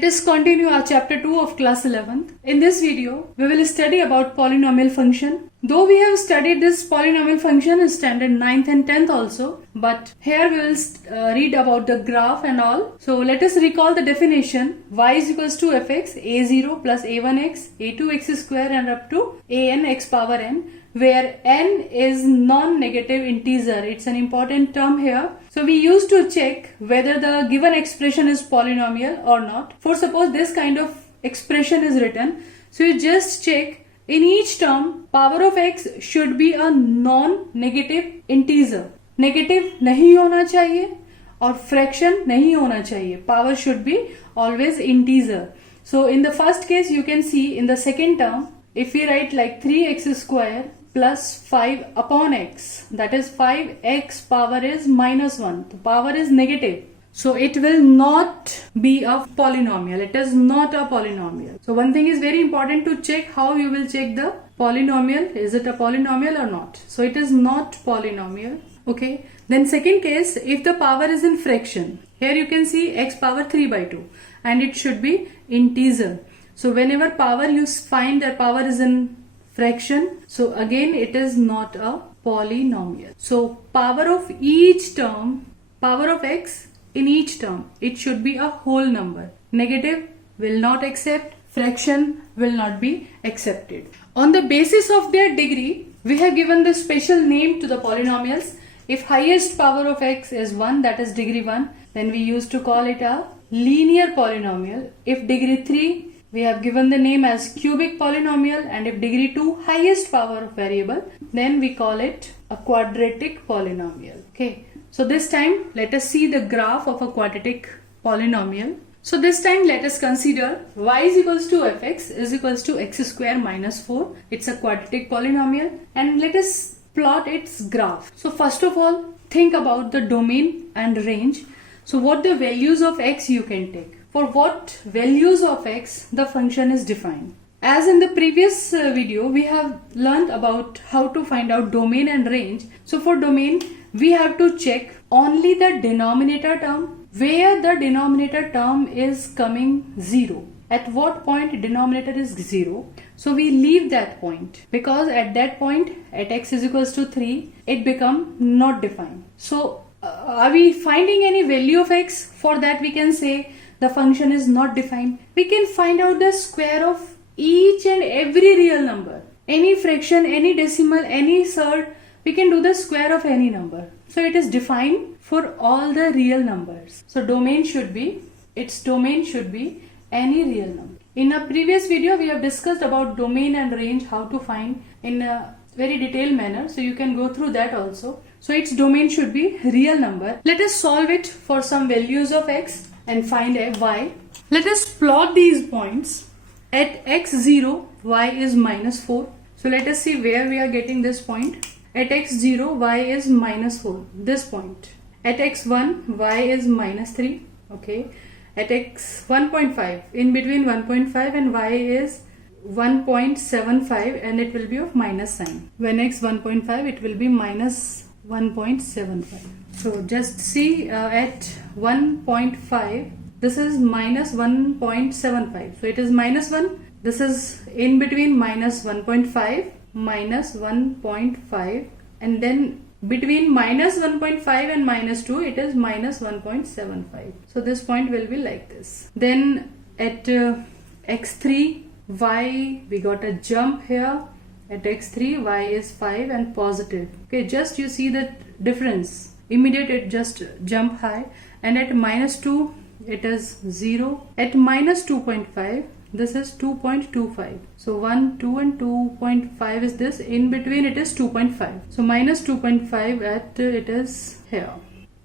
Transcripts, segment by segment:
Let us continue our chapter 2 of class 11th. In this video, we will study about polynomial function. Though we have studied this polynomial function in standard 9th and 10th also, but here we will read about the graph and all. So let us recall the definition. Y is equals to fx, a0 plus a1x, a2x square and up to an x power n, where n is non-negative integer. It's an important term here. So we used to check whether the given expression is polynomial or not. For suppose this kind of expression is written, so you just check in each term power of x should be a non-negative integer. Negative नहीं होना चाहिए और fraction नहीं होना चाहिए. Power should be always integer. So in the first case you can see in the second term, if we write like 3x square plus 5 upon x, that is 5x power is minus 1. The power is negative. So it will not be a polynomial. It is not a polynomial. So one thing is very important to check how you will check the polynomial. Is it a polynomial or not? So it is not polynomial. Okay. Then second case, if the power is in fraction. Here you can see x power 3 by 2 and it should be integer. So whenever power you find that power is in fraction, so again it is not a polynomial. So power of each term, power of x in each term, it should be a whole number. Negative will not accept, fraction will not be accepted. On the basis of their degree, we have given the special name to the polynomials. If highest power of x is 1, that is degree 1, then we used to call it a linear polynomial. If degree 3, we have given the name as cubic polynomial, and if degree 2 highest power of variable, then we call it a quadratic polynomial. Okay. So this time let us see the graph of a quadratic polynomial. So this time let us consider y is equals to fx is equals to x square minus 4. It's a quadratic polynomial and let us plot its graph. So first of all, think about the domain and range. So what the values of x you can take. For what values of x the function is defined. As in the previous video, we have learned about how to find out domain and range. So for domain, we have to check only the denominator term, where the denominator term is coming 0. At what point denominator is 0. So we leave that point because at that point at x is equals to 3, it become not defined. So are we finding any value of x? For that we can say the function is not defined. We can find out the square of each and every real number. Any fraction, any decimal, any third, we can do the square of any number. So it is defined for all the real numbers. So domain should be, its domain should be any real number. In a previous video, we have discussed about domain and range, how to find in a very detailed manner. So you can go through that also. So its domain should be real number. Let us solve it for some values of x and find a y. Let us plot these points. At x0, y is minus 4. So let us see where we are getting this point. At x0, y is minus 4. This point. At x1, y is minus 3. Okay. At x 1.5, in between 1.5 and y is 1.75 and it will be of minus sign. When x 1.5, it will be minus 1.75. So just see at 1.5, this is minus 1.75. So it is minus 1. This is in between minus 1.5, minus 1.5, and then between minus 1.5 and minus 2, it is minus 1.75. So this point will be like this. Then at x3, y, we got a jump here. At x3, y is 5 and positive. Okay, just you see the difference. Immediate it just jump high. And at minus 2, it is 0. At minus 2.5, this is 2.25. So 1, 2 and 2.5 is this. In between it is 2.5. So minus 2.5 at it is here.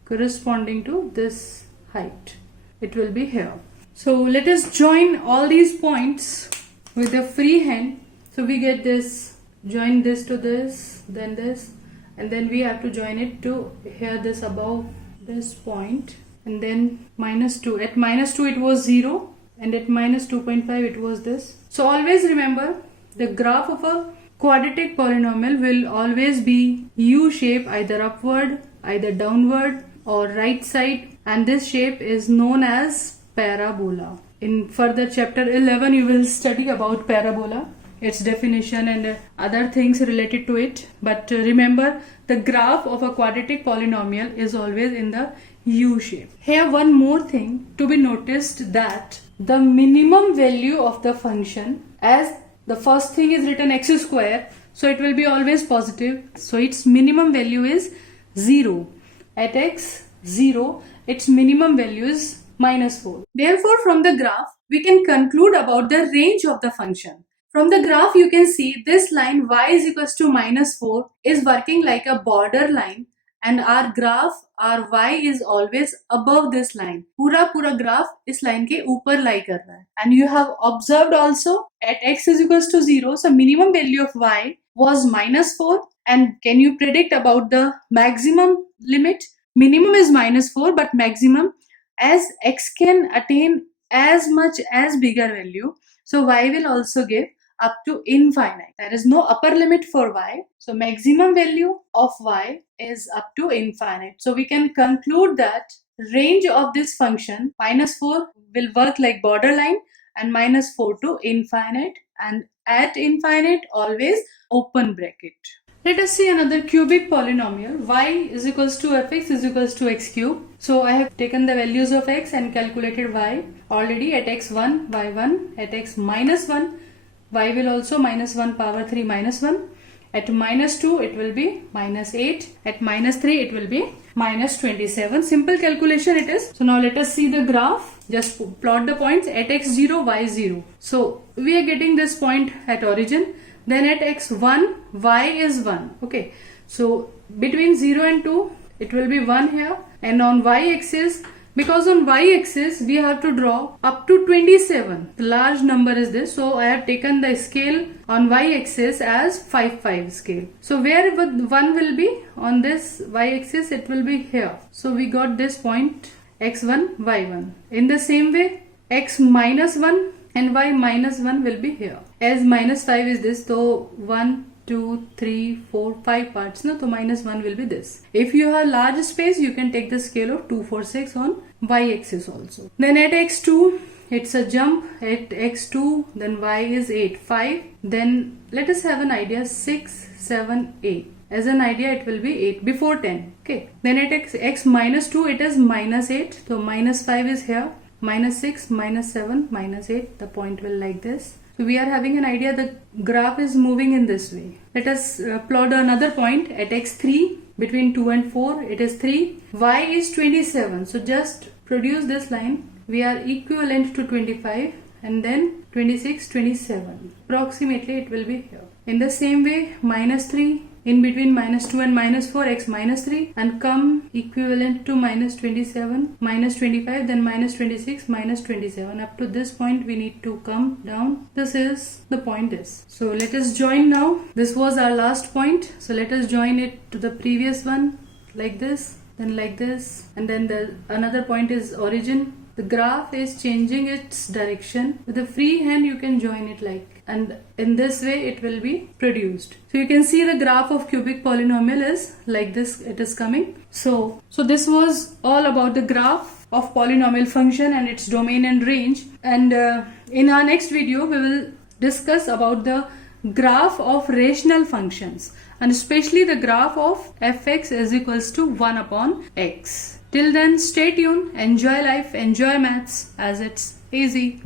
Corresponding to this height. It will be here. So let us join all these points with a free hand. So we get this. Join this to this, then this. And then we have to join it to here, this above this point. And then minus 2. At minus 2 it was 0. And at minus 2.5 it was this. So always remember, the graph of a quadratic polynomial will always be U shape, either upward, either downward or right side, and this shape is known as parabola. in further chapter 11 you will study about parabola, its definition and other things related to it. But remember, the graph of a quadratic polynomial is always in the U shape. Here one more thing to be noticed, that the minimum value of the function, as the first thing is written x square, so it will be always positive, so its minimum value is 0. At x 0, its minimum value is -4. Therefore, from the graph we can conclude about the range of the function. From the graph you can see this line y is equals to -4 is working like a border line, and our graph, our y is always above this line. पूरा graph इस line के ऊपर lie कर रहा है. And you have observed also at x is equals to 0, so minimum value of y was -4. And can you predict about the maximum limit? Minimum is -4, but maximum, as x can attain as much as bigger value, so y will also give up to infinite. There is no upper limit for y, so maximum value of y is up to infinite. So we can conclude that range of this function -4 will work like borderline, and -4 to infinite, and at infinite always open bracket. Let us see another cubic polynomial. Y is equals to fx is equals to x cube. So I have taken the values of x and calculated y already. At x1, y1, at x -1, y will also -1 power 3 -1. At -2 it will be -8. At -3 it will be -27. Simple calculation it is. So now let us see the graph. Just plot the points at x0, y0. So we are getting this point at origin. Then at x1, y is 1. Okay. So between 0 and 2 it will be 1 here. And on y-axis, because on y-axis we have to draw up to 27. The large number is this, so I have taken the scale on y-axis as 5 scale. So where 1 will be on this y-axis, it will be here. So we got this point x1, y1. In the same way, x -1 and y -1 will be here. As -5 is this, so 1, 2, 3, 4, 5 parts, no? So -1 will be this. If you have large space, you can take the scale of 2, 4, 6 on y-axis also. Then at x2, it's a jump. At x2, then y is 8, 5. Then let us have an idea, 6, 7, 8. As an idea, it will be 8 before 10. Okay. Then at x -2, it is -8. So -5 is here. -6, -7, -8. The point will like this. So we are having an idea the graph is moving in this way. Let us plot another point at x3 between 2 and 4. It is 3. Y is 27. So just produce this line. We are equivalent to 25 and then 26, 27. Approximately it will be here. In the same way, -3 in between -2 and -4, x -3, and come equivalent to -27, -25, then -26, -27. Up to this point we need to come down. This is the point is. So let us join now. This was our last point. So let us join it to the previous one like this, then like this, and then another point is origin. The graph is changing its direction. With a free hand you can join it like, and in this way it will be produced. So you can see the graph of cubic polynomial is like this, it is coming. So this was all about the graph of polynomial function and its domain and range. And in our next video we will discuss about the graph of rational functions, and especially the graph of fx is equals to 1 upon x. Till then, stay tuned, enjoy life, enjoy maths, as it's easy.